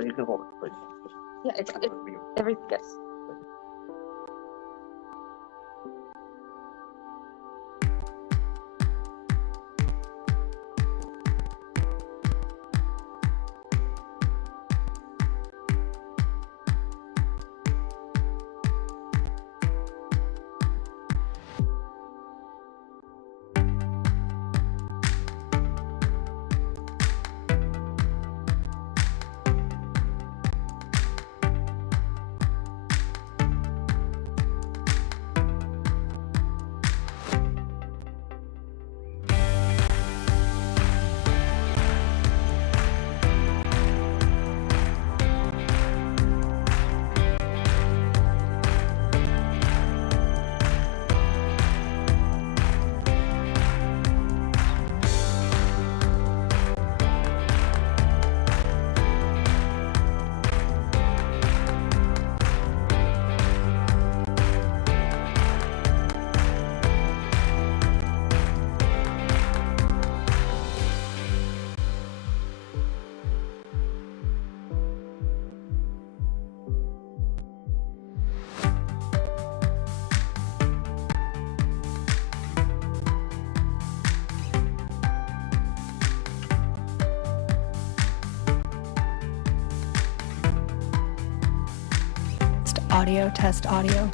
No, you can hold it, please. Yeah, it's every yes. Audio, test audio.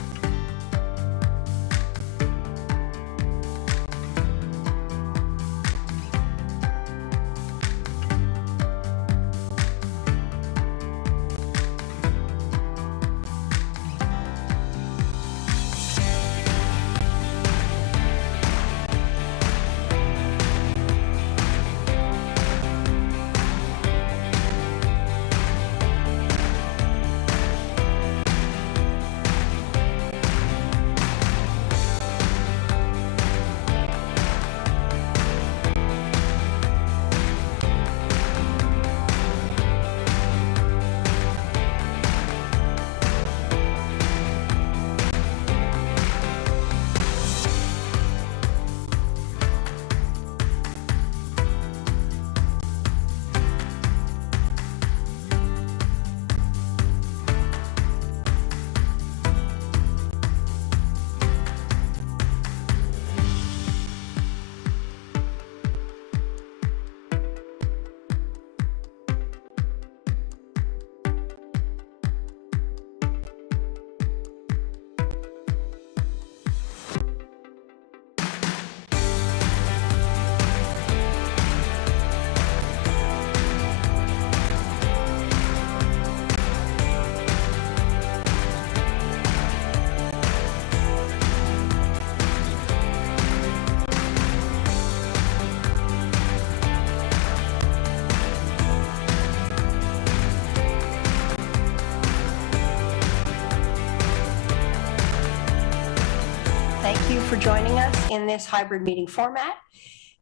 Thank you for joining us in this hybrid meeting format.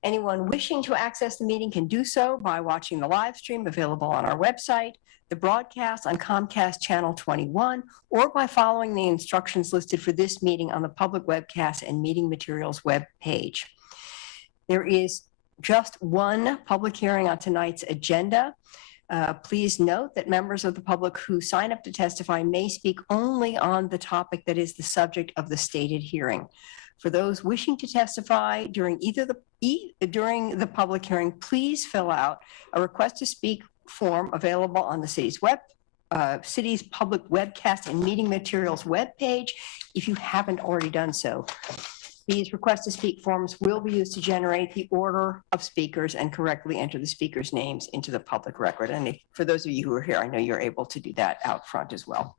Anyone wishing to access the meeting can do so by watching the live stream available on our website, the broadcast on Comcast Channel 21, or by following the instructions listed for this meeting on the public webcast and meeting materials web page. There is just one public hearing on tonight's agenda. Please note that members of the public who sign up to testify may speak only on the topic that is the subject of the stated hearing. For those wishing to testify during during the public hearing, please fill out a request to speak form available on the city's city's public webcast and meeting materials web page if you haven't already done so. These request to speak forms will be used to generate the order of speakers and correctly enter the speakers' names into the public record. And for those of you who are here, I know you're able to do that out front as well.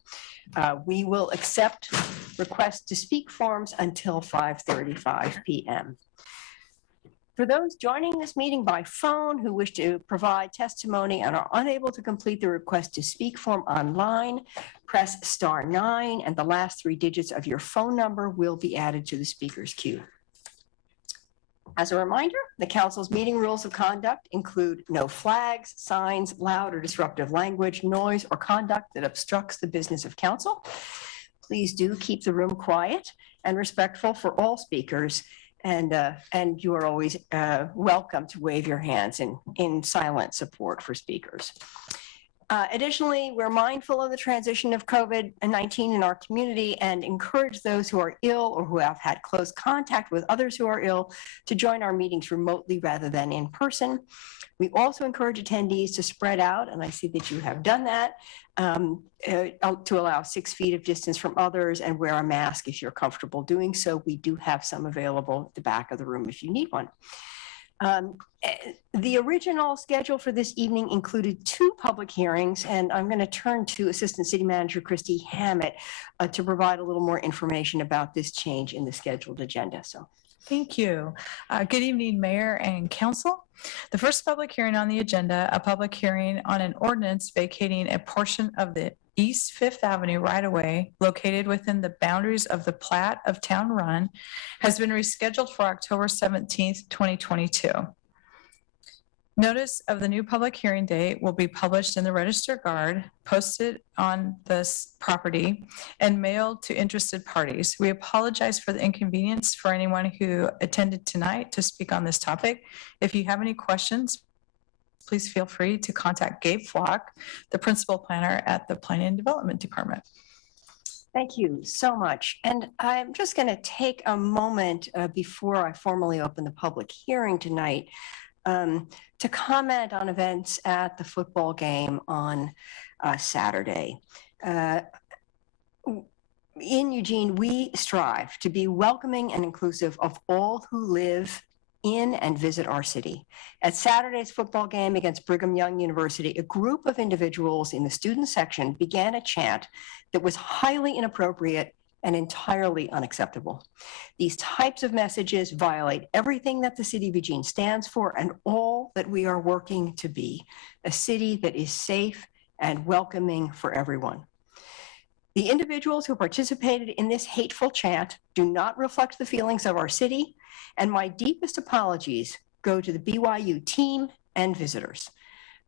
We will accept requests to speak forms until 5:35 p.m. For those joining this meeting by phone who wish to provide testimony and are unable to complete the request to speak form online, press *9 and the last 3 digits of your phone number will be added to the speaker's queue. As a reminder, the council's meeting rules of conduct include no flags, signs, loud or disruptive language, noise, or conduct that obstructs the business of council. Please do keep the room quiet and respectful for all speakers. And you are always welcome to wave your hands in silent support for speakers. Additionally, we're mindful of the transition of COVID-19 in our community and encourage those who are ill or who have had close contact with others who are ill to join our meetings remotely rather than in person. We also encourage attendees to spread out, and I see that you have done that, to allow 6 feet of distance from others and wear a mask if you're comfortable doing so. We do have some available at the back of the room if you need one. The original schedule for this evening included 2 public hearings, and I'm going to turn to Assistant City Manager Christy Hammett to provide a little more information about this change in the scheduled agenda. So, thank you. Good evening, Mayor and Council. The first public hearing on the agenda, a public hearing on an ordinance vacating a portion of the East Fifth Avenue right-of-way located within the boundaries of the Platte of Town Run, has been rescheduled for October 17th, 2022. Notice of the new public hearing date will be published in the Register Guard, posted on this property, and mailed to interested parties. We apologize for the inconvenience for anyone who attended tonight to speak on this topic. If you have any questions, please feel free to contact Gabe Flock, the principal planner at the Planning and Development Department. thank you so much. And I'm just going to take a moment before I formally open the public hearing tonight to comment on events at the football game on Saturday. In Eugene, we strive to be welcoming and inclusive of all who live in and visit our city. At Saturday's football game against Brigham Young University, a group of individuals in the student section began a chant that was highly inappropriate and entirely unacceptable. These types of messages violate everything that the city of Eugene stands for and all that we are working to be, a city that is safe and welcoming for everyone. The individuals who participated in this hateful chant do not reflect the feelings of our city, and my deepest apologies go to the BYU team and visitors.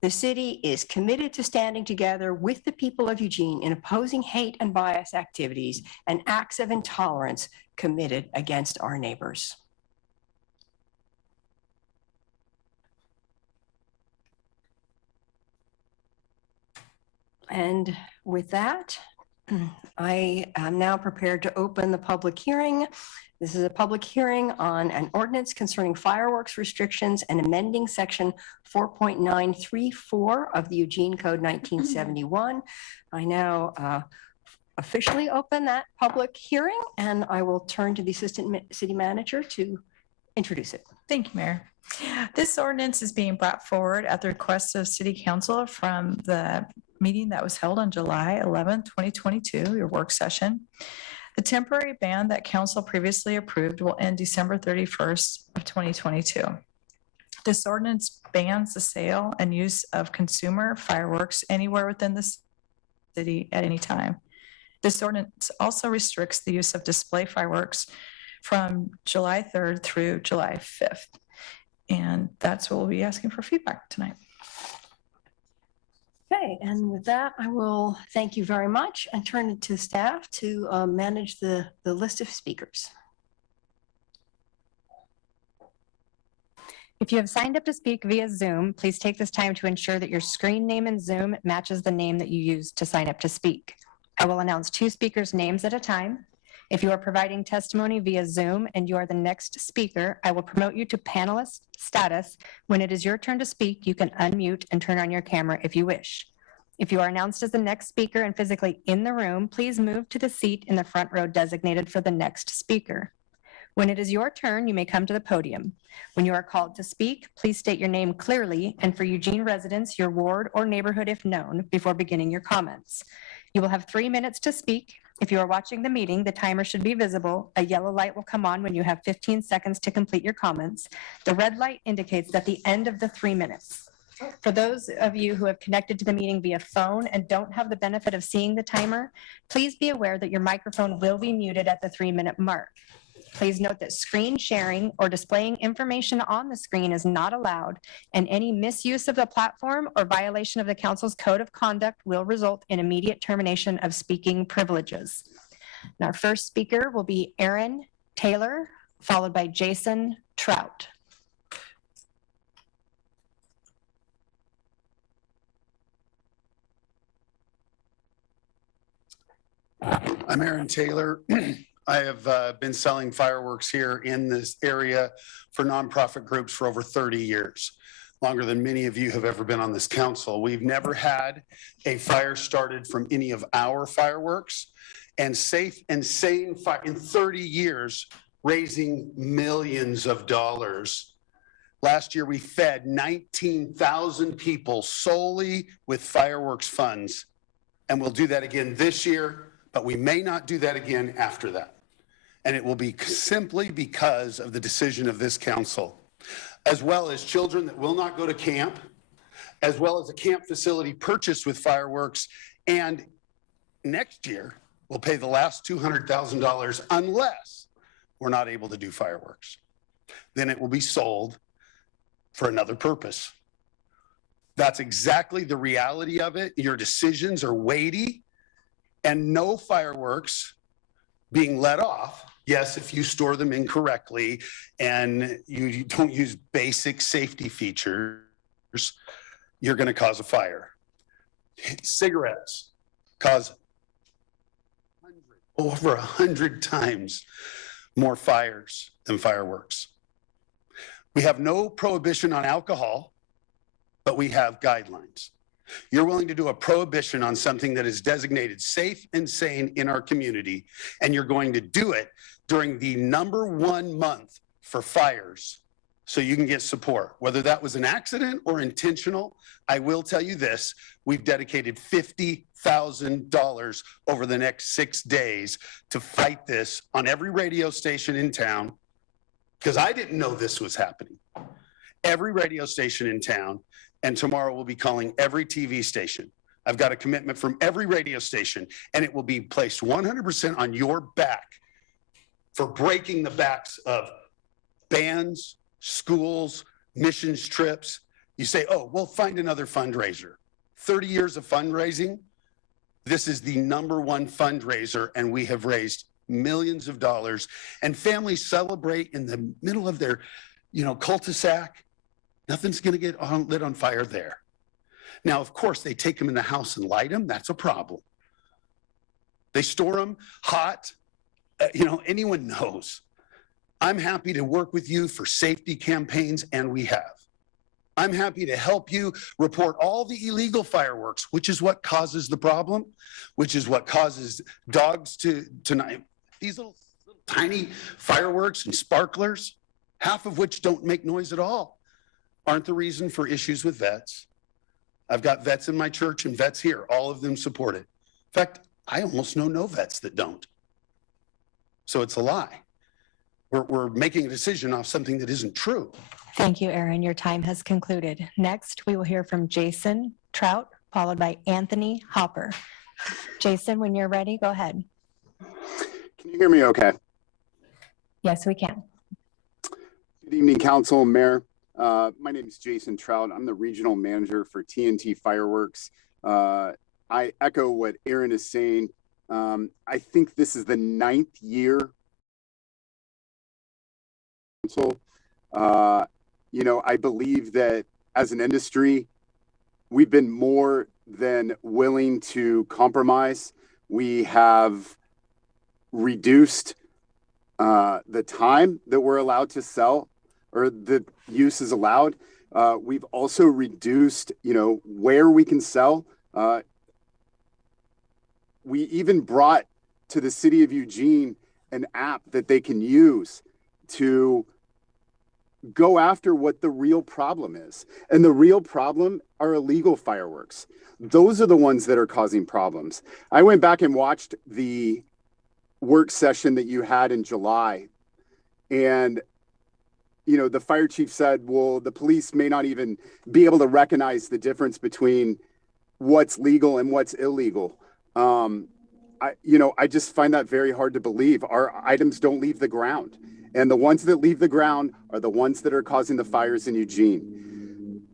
The city is committed to standing together with the people of Eugene in opposing hate and bias activities and acts of intolerance committed against our neighbors. And with that, I am now prepared to open the public hearing. This is a public hearing on an ordinance concerning fireworks restrictions and amending section 4.934 of the Eugene Code 1971. I now officially open that public hearing, and I will turn to the Assistant City Manager to introduce it. Thank you, Mayor. This ordinance is being brought forward at the request of City Council from the meeting that was held on July 11, 2022, your work session. The temporary ban that Council previously approved will end December 31st of 2022. This ordinance bans the sale and use of consumer fireworks anywhere within the city at any time. This ordinance also restricts the use of display fireworks from July 3rd through July 5th. And that's what we'll be asking for feedback tonight. Okay, and with that, I will thank you very much and turn it to staff to manage the list of speakers. If you have signed up to speak via Zoom, please take this time to ensure that your screen name in Zoom matches the name that you used to sign up to speak. I will announce 2 speakers' names at a time. If you are providing testimony via Zoom and you are the next speaker, I will promote you to panelist status. When it is your turn to speak, you can unmute and turn on your camera if you wish. If you are announced as the next speaker and physically in the room, please move to the seat in the front row designated for the next speaker. When it is your turn, you may come to the podium. When you are called to speak, please state your name clearly and for Eugene residents, your ward or neighborhood if known, before beginning your comments. You will have 3 minutes to speak. If you are watching the meeting, the timer should be visible. A yellow light will come on when you have 15 seconds to complete your comments. The red light indicates that the end of the 3 minutes. For those of you who have connected to the meeting via phone and don't have the benefit of seeing the timer, please be aware that your microphone will be muted at the 3-minute mark. Please note that screen sharing or displaying information on the screen is not allowed, and any misuse of the platform or violation of the council's code of conduct will result in immediate termination of speaking privileges. And our first speaker will be Aaron Taylor, followed by Jason Trout. I'm Aaron Taylor. I have been selling fireworks here in this area for nonprofit groups for over 30 years, longer than many of you have ever been on this council. We've never had a fire started from any of our fireworks, and safe and sane fire in 30 years, raising millions of dollars. Last year, we fed 19,000 people solely with fireworks funds, and we'll do that again this year, but we may not do that again after that. And it will be simply because of the decision of this council, as well as children that will not go to camp, as well as a camp facility purchased with fireworks. And next year, we'll pay the last $200,000 unless we're not able to do fireworks. Then it will be sold for another purpose. That's exactly the reality of it. Your decisions are weighty, and no fireworks being let off. Yes, if you store them incorrectly and you don't use basic safety features, you're going to cause a fire. Cigarettes cause over 100 times more fires than fireworks. We have no prohibition on alcohol, but we have guidelines. You're willing to do a prohibition on something that is designated safe and sane in our community, and you're going to do it during the #1 month for fires so you can get support. Whether that was an accident or intentional, I will tell you this, we've dedicated $50,000 over the next 6 days to fight this on every radio station in town, because I didn't know this was happening. Every radio station in town, and tomorrow we'll be calling every TV station. I've got a commitment from every radio station, and it will be placed 100% on your back for breaking the backs of bands, schools, missions trips. You say, oh, we'll find another fundraiser. 30 years of fundraising. This is the #1 fundraiser, and we have raised millions of dollars, and families celebrate in the middle of their, cul-de-sac. Nothing's going to get lit on fire there. Now, of course, they take them in the house and light them. That's a problem. They store them hot. Anyone knows. I'm happy to work with you for safety campaigns, and we have. I'm happy to help you report all the illegal fireworks, which is what causes the problem, which is what causes dogs to these little tiny fireworks and sparklers, half of which don't make noise at all, aren't the reason for issues with vets. I've got vets in my church and vets here, all of them support it. In fact, I almost know no vets that don't. So it's a lie. We're making a decision off something that isn't true. Thank you, Aaron. Your time has concluded. Next, we will hear from Jason Trout, followed by Anthony Hopper. Jason, when you're ready, go ahead. Can you hear me okay? Yes, we can. Good evening, Council and Mayor. My name is Jason Trout. I'm the regional manager for TNT Fireworks. I echo what Aaron is saying. I think this is the 9th year. So, I believe that as an industry, we've been more than willing to compromise. We have reduced the time that we're allowed to sell, or the use is allowed. We've also reduced, where we can sell. We even brought to the city of Eugene an app that they can use to go after what the real problem is. And the real problem are illegal fireworks. Those are the ones that are causing problems. I went back and watched the work session that you had in July. And, the fire chief said, well, the police may not even be able to recognize the difference between what's legal and what's illegal. I just find that very hard to believe. Our items don't leave the ground. And the ones that leave the ground are the ones that are causing the fires in Eugene.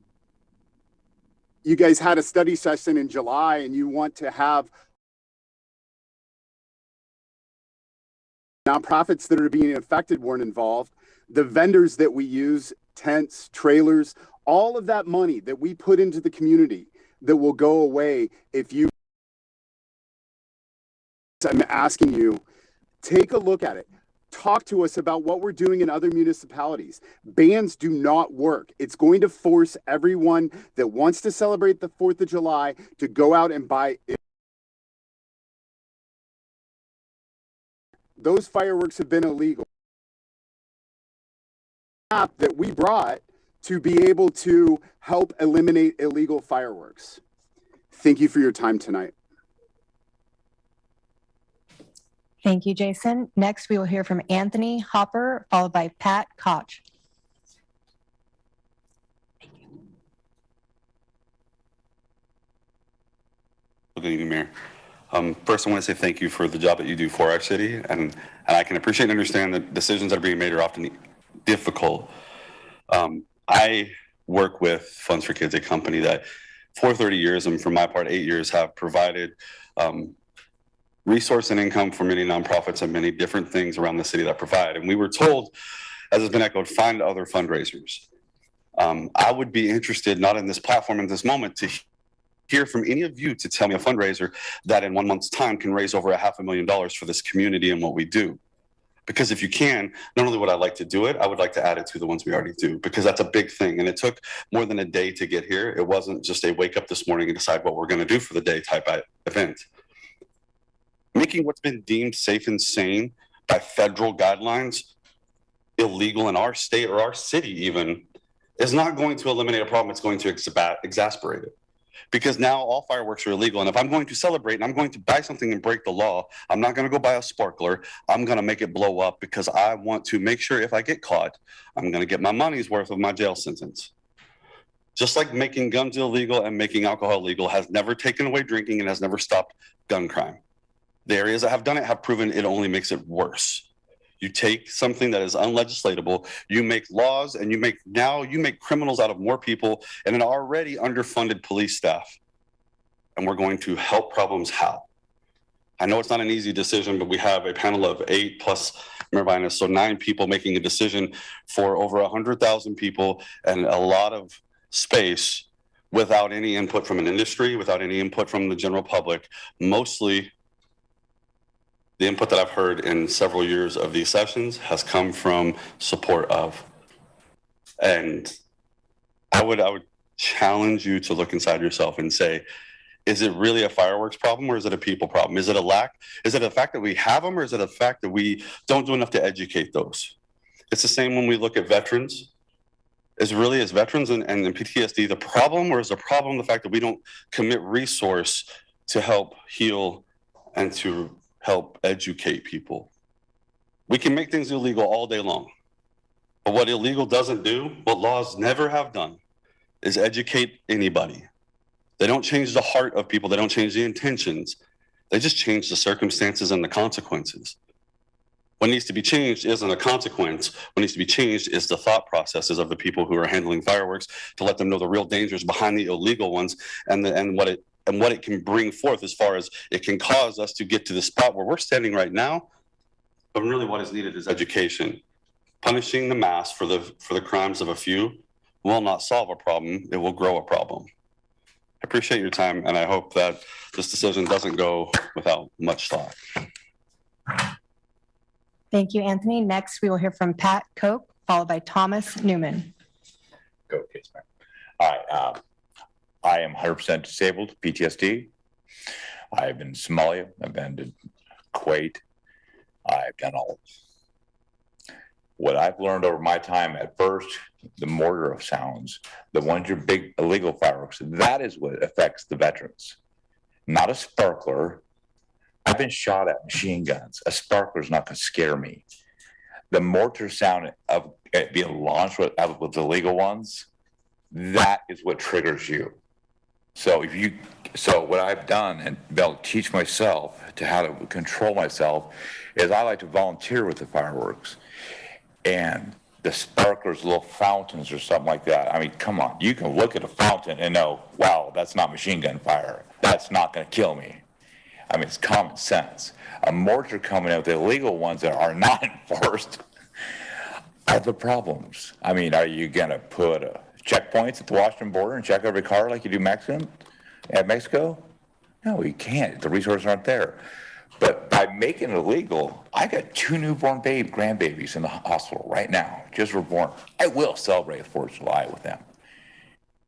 You guys had a study session in July, and you want to have nonprofits that are being affected weren't involved. The vendors that we use, tents, trailers, all of that money that we put into the community that will go away if you I'm asking you, take a look at it. Talk to us about what we're doing in other municipalities. Bans do not work. It's going to force everyone that wants to celebrate the 4th of July to go out and buy it. Those fireworks have been illegal. That we brought to be able to help eliminate illegal fireworks. Thank you for your time tonight. Thank you, Jason. Next, we will hear from Anthony Hopper, followed by Pat Koch. Good evening, Mayor. First, I want to say thank you for the job that you do for our city, and I can appreciate and understand that decisions that are being made are often difficult. I work with Funds for Kids, a company that for 30 years, and for my part, 8 years, have provided resource and income for many nonprofits and many different things around the city that provide. And we were told, as has been echoed, find other fundraisers. I would be interested, not in this platform in this moment, to hear from any of you to tell me a fundraiser that in 1 month's time can raise over $500,000 for this community and what we do. Because if you can, not only would I like to do it, I would like to add it to the ones we already do, because that's a big thing. And it took more than a day to get here. It wasn't just a wake up this morning and decide what we're going to do for the day type event. Making what's been deemed safe and sane by federal guidelines illegal in our state or our city even is not going to eliminate a problem. It's going to exacerbate it. Because now all fireworks are illegal. And if I'm going to celebrate and I'm going to buy something and break the law, I'm not going to go buy a sparkler. I'm going to make it blow up because I want to make sure if I get caught, I'm going to get my money's worth of my jail sentence. Just like making guns illegal and making alcohol illegal has never taken away drinking and has never stopped gun crime. The areas that have done it have proven it only makes it worse. You take something that is unlegislatable, you make laws, and you make criminals out of more people and an already underfunded police staff. And we're going to help problems how? I know it's not an easy decision, but we have a panel of 8 plus Mirvina, so 9 people making a decision for over 100,000 people and a lot of space without any input from an industry, without any input from the general public. Mostly the input that I've heard in several years of these sessions has come from support of. And I would challenge you to look inside yourself and say, is it really a fireworks problem or is it a people problem? Is it a lack? Is it a fact that we have them or is it a fact that we don't do enough to educate those? It's the same when we look at veterans. Is veterans and PTSD the problem, or is the problem the fact that we don't commit resource to help heal and to help educate people? We can make things illegal all day long, but what illegal doesn't do, what laws never have done, is educate anybody. They don't change the heart of people. They don't change the intentions. They just change the circumstances and the consequences. What needs to be changed isn't a consequence. What needs to be changed is the thought processes of the people who are handling fireworks, to let them know the real dangers behind the illegal ones and what it can bring forth as far as it can cause us to get to the spot where we're standing right now. But really what is needed is education. Punishing the mass for the crimes of a few will not solve a problem. It will grow a problem. I appreciate your time, and I hope that this decision doesn't go without much thought. Thank you, Anthony. Next, we will hear from Pat Koch, followed by Thomas Newman. Go, case, man. All right. I am 100% disabled, PTSD. I've been to Somalia. I've been to Kuwait. I've done all. What I've learned over my time, at first, the mortar of sounds, the ones your big illegal fireworks, that is what affects the veterans. Not a sparkler. I've been shot at machine guns. A sparkler is not going to scare me. The mortar sound of it being launched with the legal ones, that is what triggers you. So what I've done and been able to teach myself to how to control myself is I like to volunteer with the fireworks. And the sparklers, little fountains or something like that. I mean, come on, you can look at a fountain and know, wow, that's not machine gun fire. That's not going to kill me. I mean, it's common sense. A mortar coming out with the illegal ones that are not enforced are the problems. I mean, are you going to put checkpoints at the Washington border and check every car like you do at Mexico? No, you can't. The resources aren't there. But by making it illegal, I got 2 newborn grandbabies in the hospital right now, just were born. I will celebrate the 4th of July with them.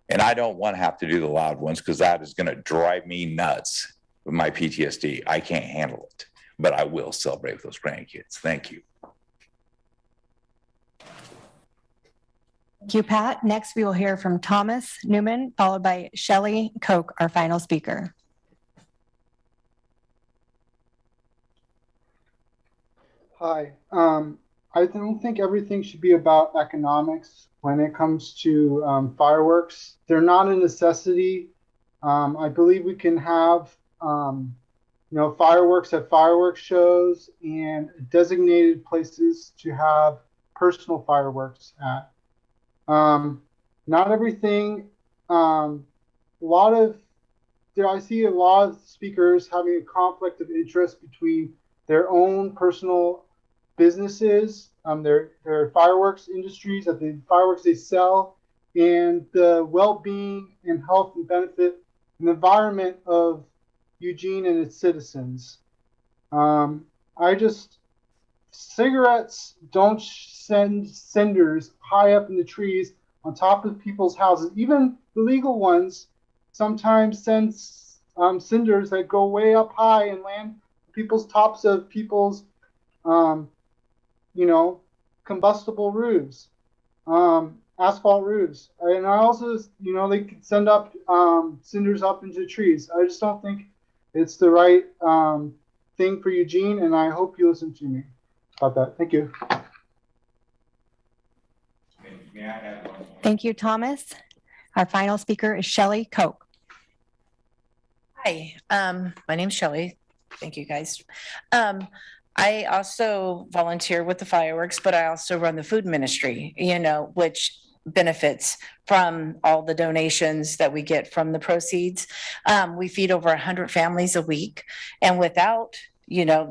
And I don't want to have to do the loud ones because that is going to drive me nuts with my PTSD. I can't handle it, but I will celebrate with those grandkids. Thank you. Thank you, Pat. Next, we will hear from Thomas Newman, followed by Shelley Koch, our final speaker. Hi. I don't think everything should be about economics when it comes to fireworks. They're not a necessity. I believe we can have, fireworks at fireworks shows and designated places to have personal fireworks at. Not everything. I see a lot of speakers having a conflict of interest between their own personal businesses, their fireworks industries, that the fireworks they sell, and the well-being and health and benefit and environment of Eugene and its citizens. Cigarettes don't send cinders high up in the trees on top of people's houses. Even the legal ones sometimes send cinders that go way up high and land people's tops of people's combustible roofs, asphalt roofs. And I also, they could send up cinders up into trees. I just don't think it's the right thing for Eugene, and I hope you listen to me about that. Thank you. Thank you, Thomas. Our final speaker is Shelley Koch. Hi, my name's Shelley. Thank you, guys. I also volunteer with the fireworks, but I also run the food ministry, which benefits from all the donations that we get from the proceeds. We feed over 100 families a week, and without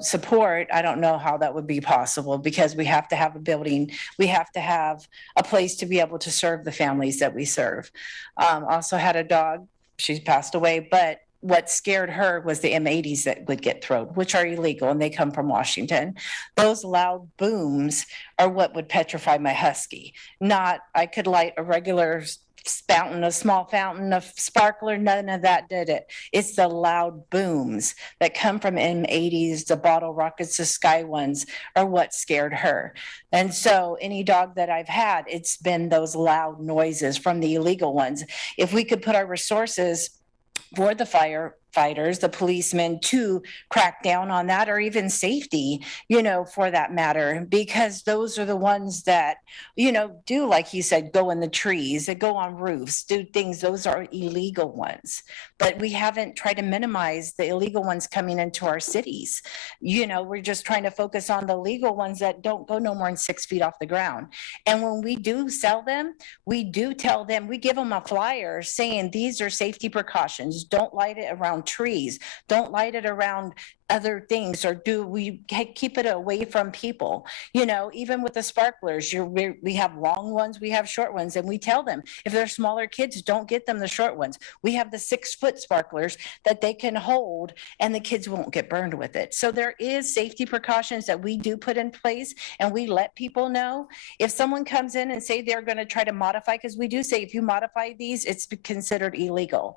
support, I don't know how that would be possible, because we have to have a building. We have to have a place to be able to serve the families that we serve. Also had a dog. She's passed away, but what scared her was the M80s that would get thrown, which are illegal, and they come from Washington. Those loud booms are what would petrify my husky. Not, I could light a regular fountain, a small fountain, a sparkler, none of that did it. It's the loud booms that come from M80s, the bottle rockets, the sky ones are what scared her. And so any dog that I've had, it's been those loud noises from the illegal ones. If we could put our resources for the firefighters, the policemen, to crack down on that, or even safety, for that matter, because those are the ones that, do, like he said, go in the trees, that go on roofs, do things. Those are illegal ones. But we haven't tried to minimize the illegal ones coming into our cities. We're just trying to focus on the legal ones that don't go no more than 6 feet off the ground. And when we do sell them, we do tell them, we give them a flyer saying these are safety precautions. Don't light it around trees. Don't light it around other things, or do we keep it away from people? Even with the sparklers, we have long ones, we have short ones, and we tell them if they're smaller kids, don't get them the short ones. We have the 6-foot sparklers that they can hold, and the kids won't get burned with it. So there is safety precautions that we do put in place, and we let people know. If someone comes in and say they're going to try to modify, because we do say if you modify these, it's considered illegal.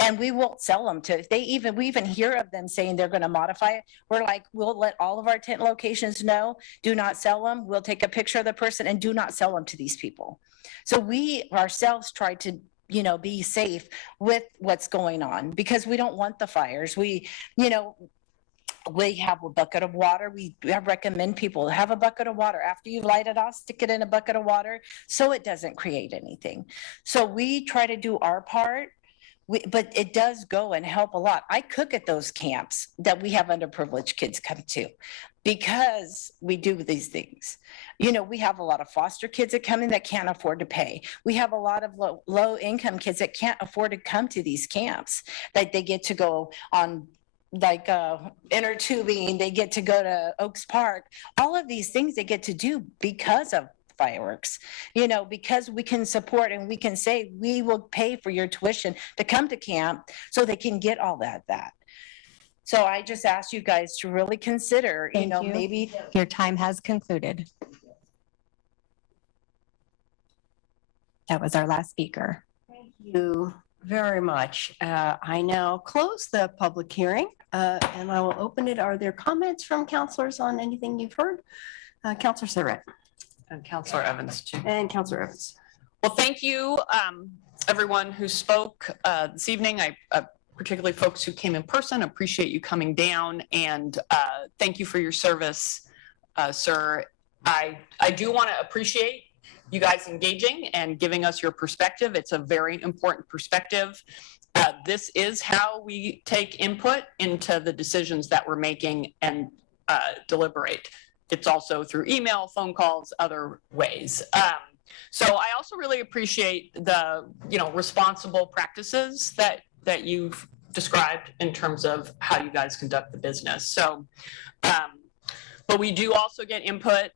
And we won't sell them to, we even hear of them saying they're going to modify it. We're like, we'll let all of our tent locations know, do not sell them. We'll take a picture of the person and do not sell them to these people. So we ourselves try to, be safe with what's going on, because we don't want the fires. We have a bucket of water. We recommend people have a bucket of water. After you light it off, stick it in a bucket of water so it doesn't create anything. So we try to do our part. But it does go and help a lot. I cook at those camps that we have underprivileged kids come to, because we do these things. We have a lot of foster kids that come in that can't afford to pay. We have a lot of low income kids that can't afford to come to these camps, that they get to go on like inner tubing, they get to go to Oaks Park. All of these things they get to do because of fireworks, because we can support and we can say we will pay for your tuition to come to camp so they can get all that. So I just asked you guys to really consider, Thank you. maybe. Your time has concluded. That was our last speaker. Thank you very much. I now close the public hearing and I will open it. Are there comments from counselors on anything you've heard? Counselor Surratt And Counselor Evans too. and Counselor Evans. Well, thank you, everyone who spoke this evening. I particularly folks who came in person, appreciate you coming down, and thank you for your service, sir. I do want to appreciate you guys engaging and giving us your perspective. It's a very important perspective. This is how we take input into the decisions that we're making and deliberate. It's also through email, phone calls, other ways. So I also really appreciate the, responsible practices that you've described in terms of how you guys conduct the business. So, but we do also get input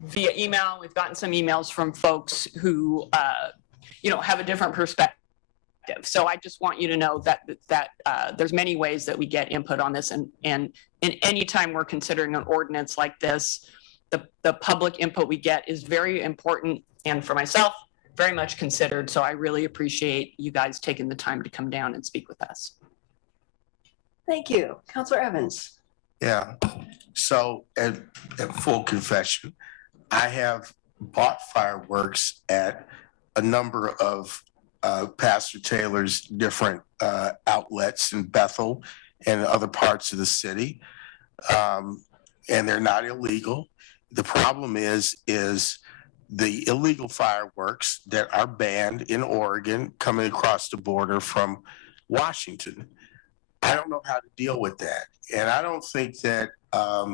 via email. We've gotten some emails from folks who, have a different perspective. So I just want you to know that there's many ways that we get input on this, and in any time we're considering an ordinance like this, the public input we get is very important, and for myself, very much considered. So I really appreciate you guys taking the time to come down and speak with us. Thank you. Counselor Evans. Yeah. So at full confession, I have bought fireworks at a number of Pastor Taylor's different outlets in Bethel and other parts of the city. And they're not illegal. The problem is the illegal fireworks that are banned in Oregon coming across the border from Washington. I don't know how to deal with that. And I don't think that, a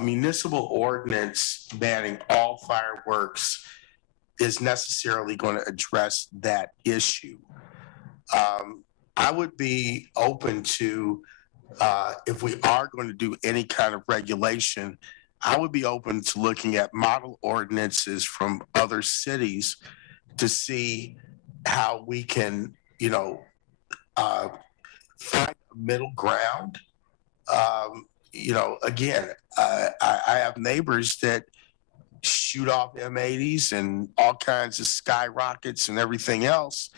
municipal ordinance banning all fireworks is necessarily going to address that issue. I would be open to, if we are going to do any kind of regulation, I would be open to looking at model ordinances from other cities to see how we can, find a middle ground. Again, I have neighbors that shoot off M80s and all kinds of skyrockets and everything else.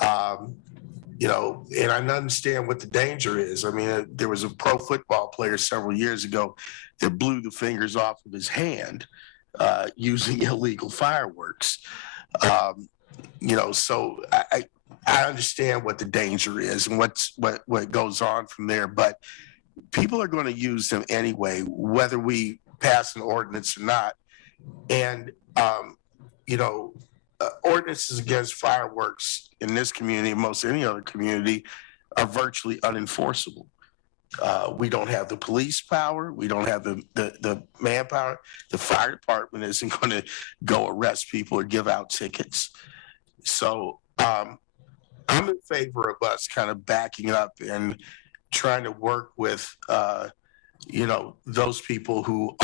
And I understand what the danger is. I mean, there was a pro football player several years ago that blew the fingers off of his hand using illegal fireworks. So I understand what the danger is and what goes on from there, but people are going to use them anyway, whether we pass an ordinance or not. And, ordinances against fireworks in this community, and most any other community, are virtually unenforceable. We don't have the police power. We don't have the manpower. The fire department isn't going to go arrest people or give out tickets. So I'm in favor of us kind of backing up and trying to work with, those people who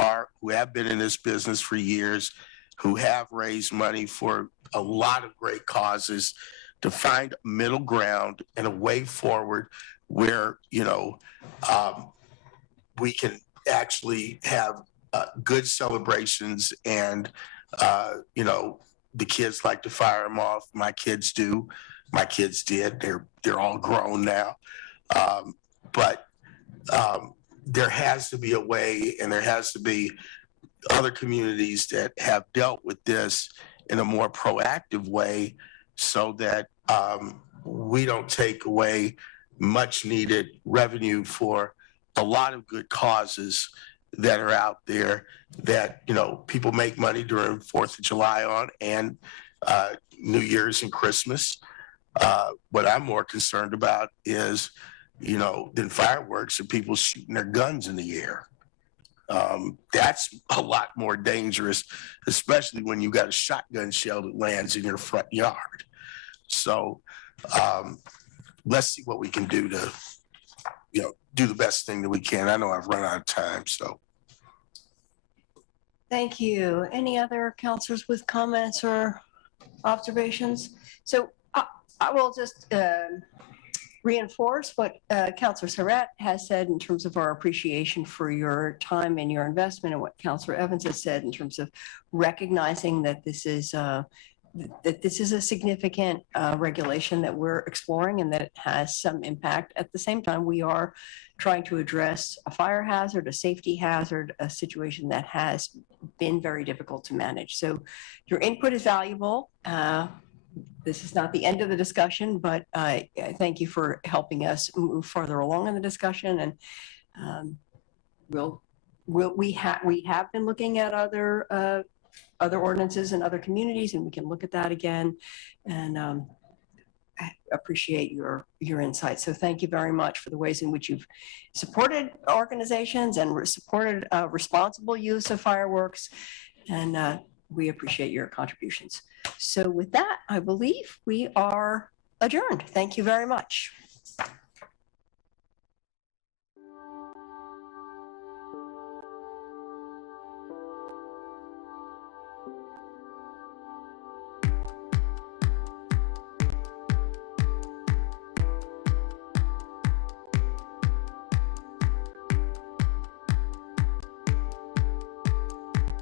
have been in this business for years, who have raised money for a lot of great causes, to find a middle ground and a way forward where, we can actually have good celebrations. And, the kids like to fire them off. My kids do. My kids did. They're all grown now. But there has to be a way, and there has to be other communities that have dealt with this in a more proactive way, so that we don't take away much needed revenue for a lot of good causes that are out there that, people make money during 4th of July on, and New Year's and Christmas. What I'm more concerned about is, than fireworks, are people shooting their guns in the air. That's a lot more dangerous, especially when you got a shotgun shell that lands in your front yard. So let's see what we can do to, do the best thing that we can. I know I've run out of time, so. Thank you. Any other counselors with comments or observations? So I will just reinforce what Counselor Surratt has said in terms of our appreciation for your time and your investment, and what Counselor Evans has said in terms of recognizing that this is a significant regulation that we're exploring and that it has some impact. At the same time, we are trying to address a fire hazard, a safety hazard, a situation that has been very difficult to manage. So your input is valuable. This is not the end of the discussion, but I thank you for helping us move further along in the discussion. And we have been looking at other ordinances in other communities, and we can look at that again. And I appreciate your insight. So thank you very much for the ways in which you've supported organizations and supported responsible use of fireworks. And we appreciate your contributions. So with that, I believe we are adjourned. Thank you very much.